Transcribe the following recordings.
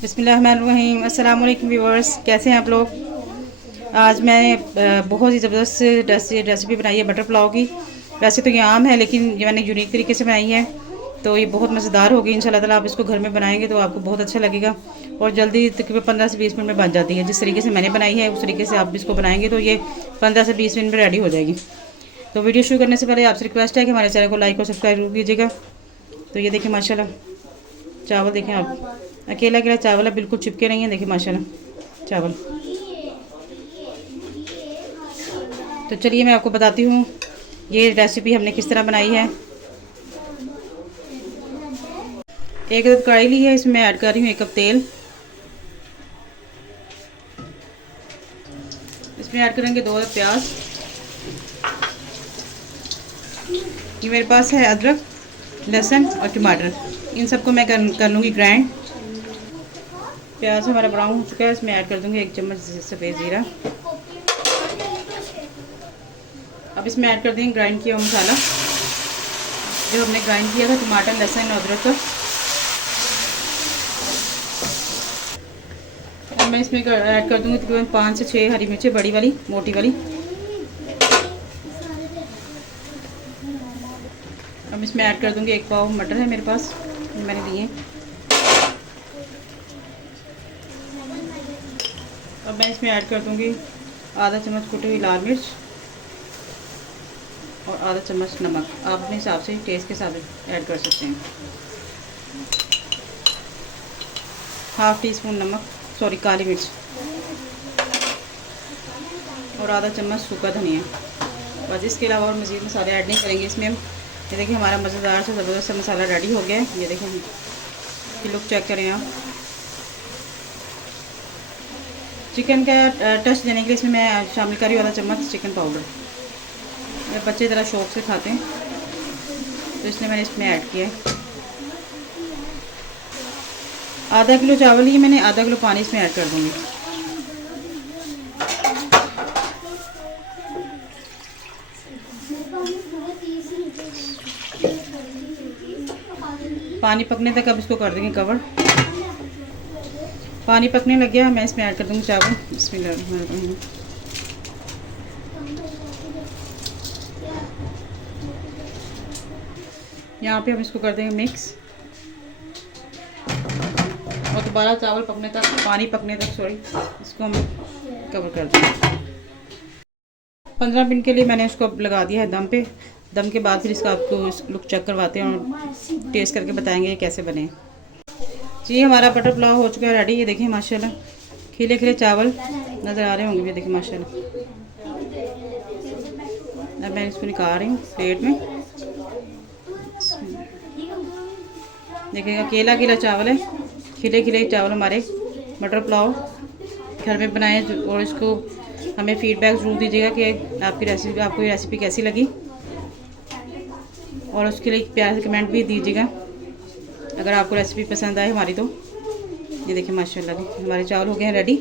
बिस्मिल्लाहिर्रहमानिर्रहीम। अस्सलाम वालेकुम व्यूअर्स, कैसे हैं आप लोग। आज मैंने बहुत ही ज़बरदस्त रेसिपी बनाई है बटर पुलाव की। वैसे तो ये आम है लेकिन ये मैंने यूनिक तरीके से बनाई है, तो ये बहुत मज़ेदार होगी इंशाल्लाह ताला। आप इसको घर में बनाएंगे तो आपको बहुत अच्छा लगेगा और जल्दी तकरीबन 15 से 20 मिनट में बन जाती है। जिस तरीके से मैंने बनाई है उस तरीके से आप इसको बनाएंगे तो ये 15 से 20 मिनट में रेडी हो जाएगी। तो वीडियो शुरू करने से पहले आपसे रिक्वेस्ट है कि हमारे चैनल को लाइक और सब्सक्राइब जरूर कीजिएगा। तो ये देखिए माशाल्लाह चावल देखें आप, अकेला अकेला चावल है, बिल्कुल चिपके नहीं है। देखिए माशाल्लाह चावल। तो चलिए मैं आपको बताती हूँ ये रेसिपी हमने किस तरह बनाई है। एक अदद कढ़ाई ली है, इसमें मैं ऐड कर रही हूँ 1 कप तेल। इसमें ऐड करेंगे 2 अदद प्याज। ये मेरे पास है अदरक, लहसुन और टमाटर, इन सबको मैं कर लूँगी ग्राइंड। प्याज हमारा ब्राउन हो चुका है, इसमें ऐड कर दूँगी 1 चम्मच सफ़ेद ज़ीरा। अब इसमें ऐड कर देंगे ग्राइंड किया हुआ मसाला जो हमने ग्राइंड किया था, टमाटर, लहसुन और अदरक का। अब मैं इसमें ऐड कर दूँगी तकरीबन 5 से 6 हरी मिर्चें, बड़ी वाली मोटी वाली। अब इसमें ऐड कर दूँगी 1 पाव मटर है मेरे पास, मैंने लिए। अब मैं इसमें ऐड कर दूँगी आधा चम्मच कुटी हुई लाल मिर्च और आधा चम्मच नमक। आप अपने हिसाब से टेस्ट के हिसाब से ऐड कर सकते हैं। हाफ़ टी स्पून काली मिर्च और आधा चम्मच सूखा धनिया। बस इसके अलावा और मज़ीद मसाले ऐड नहीं करेंगे इसमें हम। ये देखिए हमारा मज़ेदार से ज़बरदस्त मसाला रेडी हो गया है। ये देखिए ये लुक चेक करें आप। चिकन का टच देने के लिए इसमें मैं शामिल कर रही हूँ आधा चम्मच चिकन पाउडर। मेरे बच्चे ज़रा शौक से खाते हैं तो इसलिए मैंने इसमें ऐड किया है। आधा किलो चावल ही मैंने, आधा किलो पानी इसमें ऐड कर दूँगी। पानी पकने तक अब इसको कर देंगे कवर। पानी पकने लग गया, मैं इसमें ऐड कर दूँगी चावल। बिस्मिल्लाह। यहाँ पे हम इसको कर देंगे मिक्स और दोबारा चावल पकने तक, पानी पकने तक इसको हम कवर कर देंगे। 15 मिनट के लिए मैंने इसको अब लगा दिया है दम पे। दम के बाद फिर इसका आपको लुक चेक करवाते हैं और टेस्ट करके बताएंगे ये कैसे बने। जी हमारा बटर पुलाव हो चुका है रेडी। ये देखिए माशाल्लाह खिले खिले चावल नज़र आ रहे होंगे। ये देखिए माशाल्लाह। अब मैं इसको निकाल रही हूँ प्लेट में। देखिएगा अकेला अकेला चावल है, खिले खिले चावल हमारे मटर पुलाव घर में बनाए। और इसको हमें फीडबैक ज़रूर दीजिएगा कि आपको ये रेसिपी कैसी लगी और उसके लिए प्यार से कमेंट भी दीजिएगा अगर आपको रेसिपी पसंद आए हमारी तो। ये देखिए माशाल्लाह हमारे चावल हो गए हैं रेडी।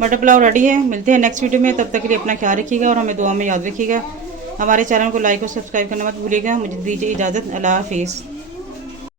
मटर पुलाव रेडी है। मिलते हैं नेक्स्ट वीडियो में, तब तक के लिए अपना ख्याल रखिएगा और हमें दुआ में याद रखिएगा। हमारे चैनल को लाइक और सब्सक्राइब करना मत भूलिएगा। मुझे दीजिए इजाज़त। अल्लाह हाफिज़।